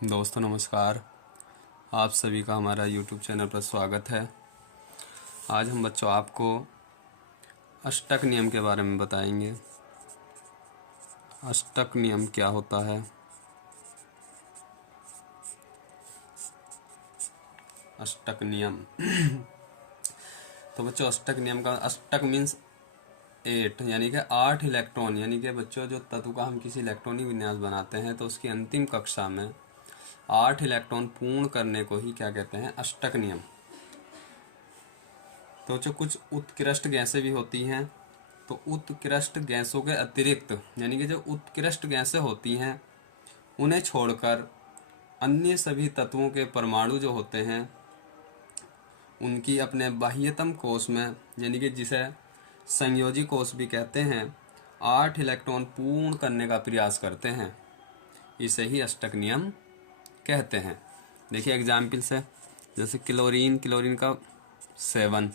दोस्तों नमस्कार। आप सभी का हमारा YouTube चैनल पर स्वागत है। आज हम बच्चों आपको अष्टक नियम के बारे में बताएंगे। अष्टक नियम क्या होता है? अष्टक नियम तो बच्चों अष्टक नियम का अष्टक मीन्स 8 यानी कि 8 इलेक्ट्रॉन, यानी कि बच्चों जो तत्व का हम किसी इलेक्ट्रॉनिक विन्यास बनाते हैं तो उसकी अंतिम कक्षा में 8 इलेक्ट्रॉन पूर्ण करने को ही क्या कहते हैं? अष्टक नियम। तो जो कुछ उत्कृष्ट गैसें भी होती हैं, तो उत्कृष्ट गैसों के अतिरिक्त यानी कि जो उत्कृष्ट गैसें होती हैं उन्हें छोड़कर अन्य सभी तत्वों के परमाणु जो होते हैं उनकी अपने बाह्यतम कोश में, यानी कि जिसे संयोजी कोश भी कहते हैं, 8 इलेक्ट्रॉन पूर्ण करने का प्रयास करते हैं। इसे ही अष्टक नियम कहते हैं। देखिए एग्जाम्पल से, जैसे क्लोरीन का 7,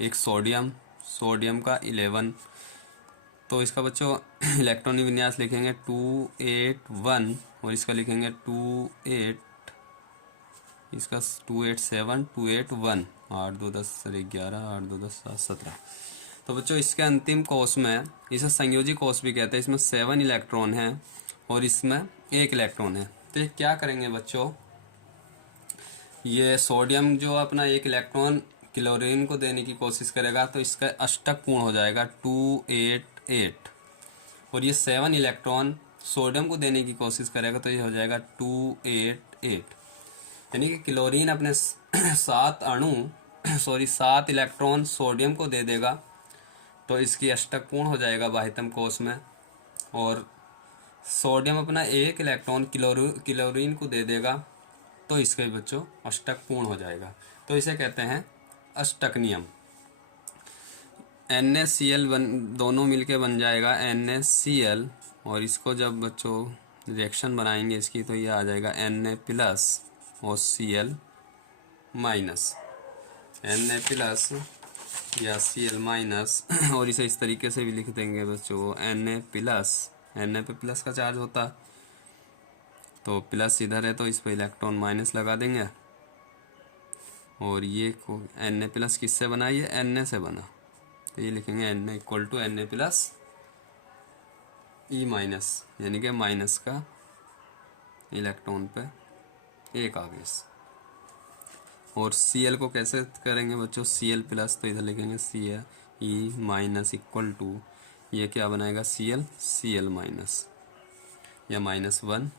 एक सोडियम का 11। तो इसका बच्चों इलेक्ट्रॉनिक विन्यास लिखेंगे 281 और इसका लिखेंगे 28, इसका 287 281, 8 2 10 11, 8 2 10 7 17। तो बच्चों इसके अंतिम कोश में, इसे संयोजी कोश भी कहते हैं, इसमें 7 इलेक्ट्रॉन है और इसमें 1 इलेक्ट्रॉन है। तो ये क्या करेंगे बच्चों, ये सोडियम जो अपना 1 इलेक्ट्रॉन क्लोरीन को देने की कोशिश करेगा तो इसका अष्टक पूर्ण हो जाएगा 288, और ये 7 इलेक्ट्रॉन सोडियम को देने की कोशिश करेगा तो ये हो जाएगा 288। यानी कि क्लोरीन अपने 7 इलेक्ट्रॉन सोडियम को दे देगा तो इसकी अष्टक पूर्ण हो जाएगा बाह्यतम कोश में, और सोडियम अपना 1 इलेक्ट्रॉन क्लोरीन को दे देगा तो इसके बच्चों अष्टक पूर्ण हो जाएगा। तो इसे कहते हैं अष्टक नियम। NaCl दोनों मिलके बन जाएगा NaCl, और इसको जब बच्चों रिएक्शन बनाएंगे इसकी तो ये आ जाएगा Na प्लस और Cl माइनस, Na प्लस या Cl माइनस। और इसे इस तरीके से भी लिख देंगे बच्चों, Na प्लस, Na पे प्लस का चार्ज होता तो प्लस इधर है तो इस पर इलेक्ट्रॉन माइनस लगा देंगे, और ये को Na प्लस किससे बना? ये Na से बना, तो ये लिखेंगे Na equal to Na plus E minus, यानी कि माइनस का इलेक्ट्रॉन पे 1 आवेश। और Cl को कैसे करेंगे बच्चों? Cl प्लस, तो इधर लिखेंगे Cl E minus equal to, ये क्या बनाएगा? Cl माइनस, या -1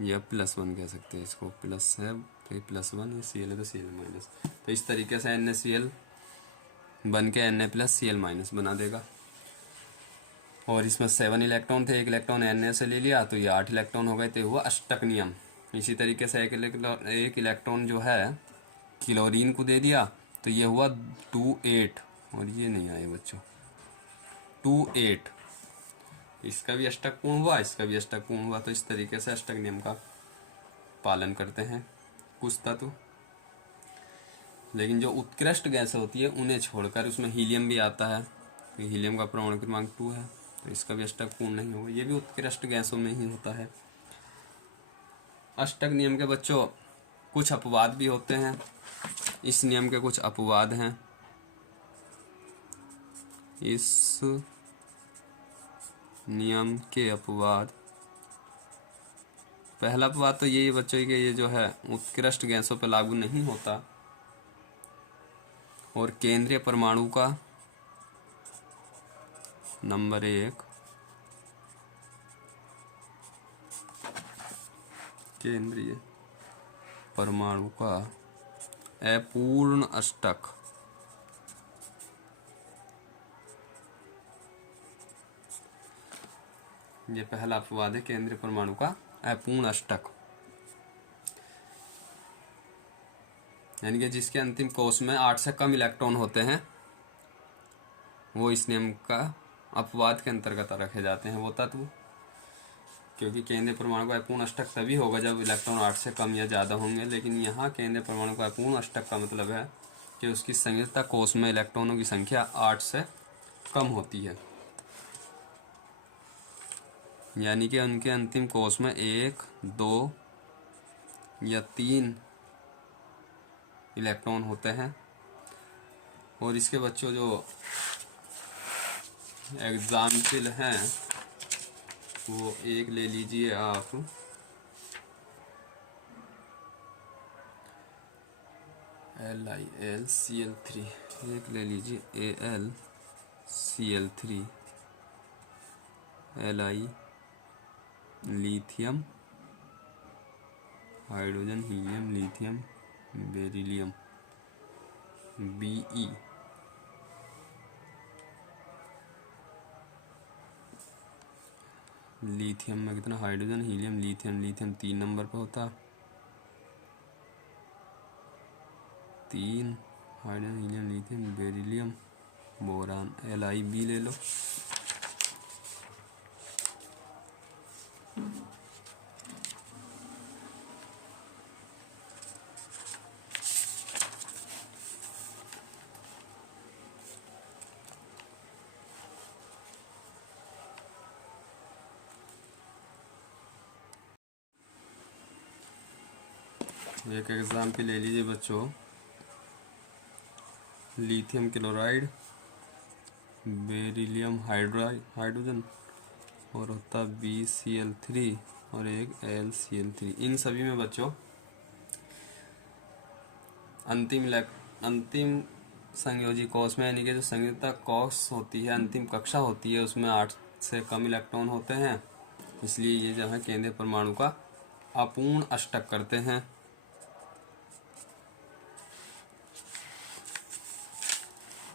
या +1 कह सकते हैं इसको, प्लस है तो +1, ये Cl है तो Cl माइनस। तो इस तरीके से NaCl बन के Na प्लस Cl माइनस बना देगा। और इसमें 7 इलेक्ट्रॉन थे, 1 इलेक्ट्रॉन Na से ले लिया तो ये 8 इलेक्ट्रॉन हो गए, तो हुआ अष्टक नियम। इसी तरीके से एक इलेक्ट्रॉन जो है क्लोरीन को दे दिया तो ये हुआ 28, और ये नहीं आए बच्चों 28, इसका भी अष्टक पूर्ण हुआ, इसका भी अष्टक पूर्ण हुआ। तो इस तरीके से अष्टक नियम का पालन करते हैं कुछ तत्व। लेकिन जो उत्कृष्ट गैस होती है उन्हें छोड़कर, उसमें हीलियम भी आता है, तो हीलियम का परमाणु क्रमांक 2 है तो इसका भी अष्टक पूर्ण नहीं होगा, ये भी उत्कृष्ट गैसों में ही होता है। अष्टक नियम के बच्चों कुछ अपवाद भी होते हैं। इस नियम के कुछ अपवाद हैं। इस नियम के अपवाद, पहला अपवाद तो यही बच्चों कि ये जो है उत्कृष्ट गैसों पर लागू नहीं होता, और केंद्रीय परमाणु का नंबर 1, केंद्रीय परमाणु का अपूर्ण अष्टक, ये पहला अपवाद है, केंद्रीय परमाणु का अपूर्ण अष्टक, यानी कि जिसके अंतिम कोश में 8 से कम इलेक्ट्रॉन होते हैं वो इस नियम का अपवाद के अंतर्गत रखे जाते हैं वो तत्व। क्योंकि केंद्रीय परमाणु का अपूर्ण अष्टक तभी होगा जब इलेक्ट्रॉन 8 से कम या ज़्यादा होंगे, लेकिन यहाँ केंद्रीय परमाणु का अपूर्ण अष्टक का मतलब है कि उसकी संयोजकता कोश में इलेक्ट्रॉनों की संख्या 8 से कम होती है। यानी कि उनके अंतिम कोष में 1, 2 या 3 इलेक्ट्रॉन होते हैं। और इसके बच्चों जो एग्जाम्पल हैं वो एक ले लीजिए आप, LiCl3, एक ले लीजिए AlCl3, Li lithium, hydrogen, helium, lithium, beryllium, Be। Lithium में कितना hydrogen, helium, lithium, lithium 3 number पे होता, 3 hydrogen, helium, lithium, beryllium, boron, Lib ले लो। एक एग्जाम्पल ले लीजिए बच्चों, लिथियम क्लोराइड, बेरिलियम हाइड्रोजन, और होता BCl3 और एक LCl3। इन सभी में बच्चों अंतिम संयोजी कोष में, यानी कि जो संयुक्ता कोष होती है, अंतिम कक्षा होती है, उसमें 8 से कम इलेक्ट्रॉन होते हैं। इसलिए ये जो है केंद्रीय परमाणु का अपूर्ण अष्टक करते हैं।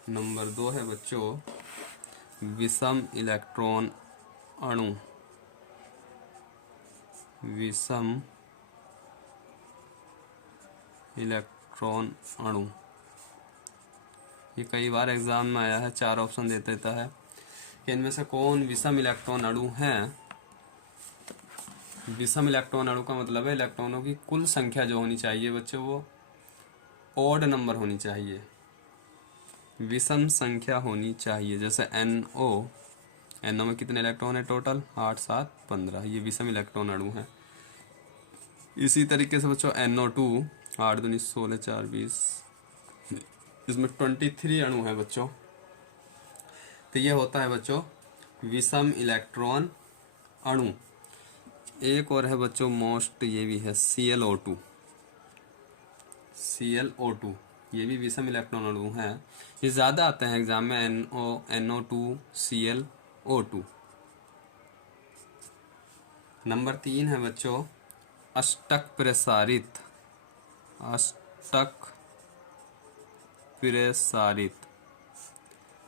नंबर 2 है बच्चों विषम इलेक्ट्रॉन अणु। विषम इलेक्ट्रॉन अणु ये कई बार एग्जाम में आया है, 4 ऑप्शन दे देता है कि इनमें से कौन विषम इलेक्ट्रॉन अणु है। विषम इलेक्ट्रॉन अणु का मतलब है इलेक्ट्रॉनों की कुल संख्या जो होनी चाहिए बच्चों वो ऑड नंबर होनी चाहिए, विषम संख्या होनी चाहिए। जैसे NO में कितने इलेक्ट्रॉन है टोटल, 8, 7, 15, ये विषम इलेक्ट्रॉन अणु है। इसी तरीके से बच्चों NO2 8 दूनी 16, 4 20, इसमें 23 अणु है बच्चों। तो ये होता है बच्चों विषम इलेक्ट्रॉन अणु। एक और है बच्चों मोस्ट, ये भी है ClO2। ये भी विषम इलेक्ट्रॉन अणु है। ये ज़्यादा आते हैं एग्जाम में, NO2 ClO2। नंबर 3 है बच्चों अष्टक प्रसारित।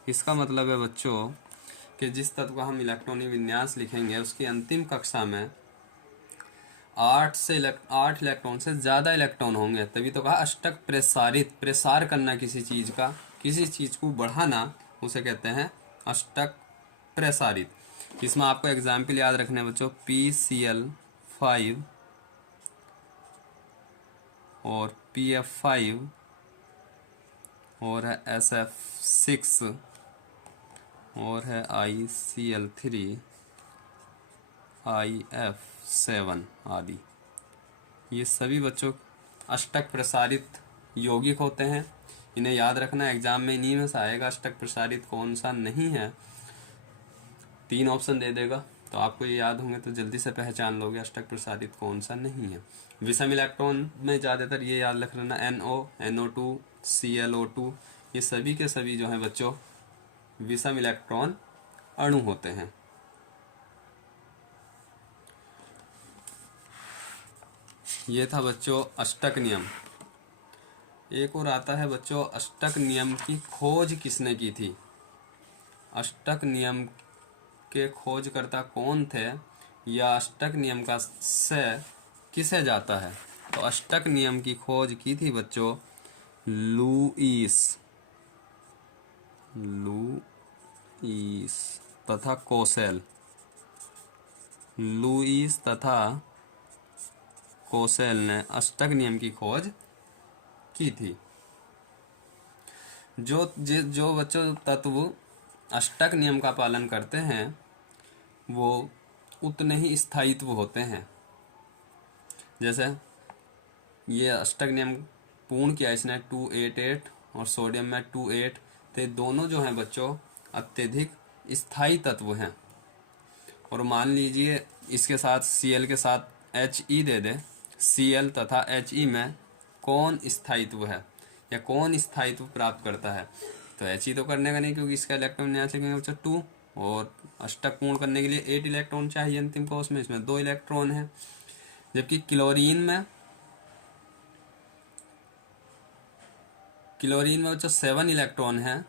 इसका मतलब है बच्चों कि जिस तत्व का हम इलेक्ट्रॉनिक विन्यास लिखेंगे उसकी अंतिम कक्षा में 8 इलेक्ट्रॉन से ज़्यादा इलेक्ट्रॉन होंगे, तभी तो कहा अष्टक प्रसारित। प्रसार करना किसी चीज़ का, किसी चीज़ को बढ़ाना, उसे कहते हैं अष्टक प्रसारित। इसमें आपको एग्जाम्पल याद रखने बच्चों PCl5 और PF5 और है SF6 और है ICl3 IF7 आदि। ये सभी बच्चों अष्टक प्रसारित यौगिक होते हैं। इन्हें याद रखना, एग्जाम में इन्हीं में से आएगा अष्टक प्रसारित कौन सा नहीं है। 3 ऑप्शन दे देगा तो आपको ये याद होंगे तो जल्दी से पहचान लोगे अष्टक प्रसारित कौन सा नहीं है। विषम इलेक्ट्रॉन में ज़्यादातर ये याद रख लेना NO2 ClO2, ये सभी के सभी जो हैं बच्चों विषम इलेक्ट्रॉन अणु होते हैं। ये था बच्चों अष्टक नियम। एक और आता है बच्चों अष्टक नियम की खोज किसने की थी। अष्टक नियम के खोजकर्ता कौन थे या अष्टक नियम का श्रेय किसे जाता है। तो अष्टक नियम की खोज की थी बच्चों लुईस तथा कोसेल। लुईस तथा कोसेल ने अष्टक नियम की खोज की थी। जो बच्चों तत्व अष्टक नियम का पालन करते हैं वो उतने ही स्थायित्व होते हैं। जैसे ये अष्टक नियम पूर्ण किया इसने 288 और सोडियम में 28, तो ये दोनों जो हैं बच्चों अत्यधिक स्थायी तत्व हैं। और मान लीजिए इसके साथ Cl के साथ He दे दे, Cl तथा He में कौन स्थायित्व है या कौन स्थायित्व प्राप्त करता है, तो He तो करने का नहीं क्योंकि इसका इलेक्ट्रॉन यहाँ से बच्चा 2, और अष्टक पूर्ण करने के लिए 8 इलेक्ट्रॉन चाहिए अंतिम कोश में, इसमें 2 इलेक्ट्रॉन है। जबकि क्लोरीन में बच्चा 7 इलेक्ट्रॉन है,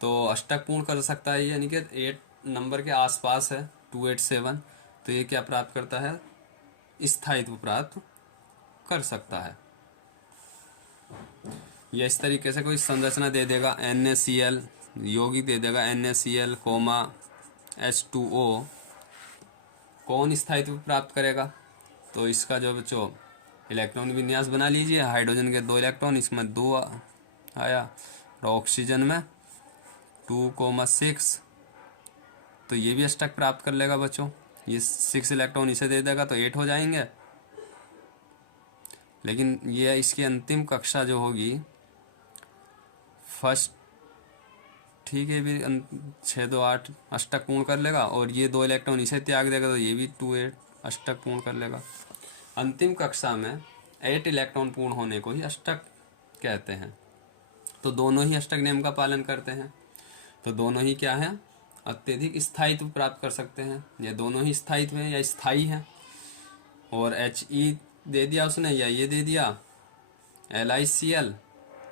तो अष्टक पूर्ण कर सकता है यानी कि 8 नंबर के आसपास है 287, तो ये क्या प्राप्त करता है, स्थायित्व प्राप्त कर सकता है। या इस तरीके से कोई संरचना दे देगा NaCl, यौगिक दे देगा NaCl, H2O, कौन स्थायित्व प्राप्त करेगा, तो इसका जो बच्चों इलेक्ट्रॉन विन्यास बना लीजिए, हाइड्रोजन के 2 इलेक्ट्रॉन, इसमें 2 आया, और ऑक्सीजन में 2,6, तो ये भी अष्टक प्राप्त कर लेगा बच्चों। ये 6 इलेक्ट्रॉन इसे दे देगा तो 8 हो जाएंगे। लेकिन ये इसकी अंतिम कक्षा जो होगी फर्स्ट, ठीक है, भी 6 2 8 अष्टक पूर्ण कर लेगा, और ये 2 इलेक्ट्रॉन इसे त्याग देगा तो ये भी 2 8 अष्टक पूर्ण कर लेगा। अंतिम कक्षा में 8 इलेक्ट्रॉन पूर्ण होने को ही अष्टक कहते हैं। तो दोनों ही अष्टक नियम का पालन करते हैं, तो दोनों ही क्या है, अत्यधिक स्थायित्व प्राप्त कर सकते हैं। ये दोनों ही स्थायित्व हैं या स्थायी हैं। और He दे दिया उसने या ये दे दिया LiCl,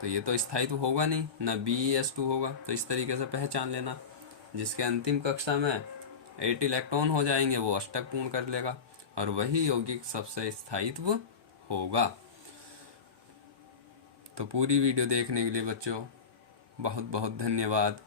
तो ये तो स्थायित्व होगा नहीं, ना BeS2 होगा। तो इस तरीके से पहचान लेना, जिसके अंतिम कक्षा में 8 इलेक्ट्रॉन हो जाएंगे वो अष्टक पूर्ण कर लेगा, और वही यौगिक सबसे स्थायित्व होगा। तो पूरी वीडियो देखने के लिए बच्चों बहुत बहुत धन्यवाद।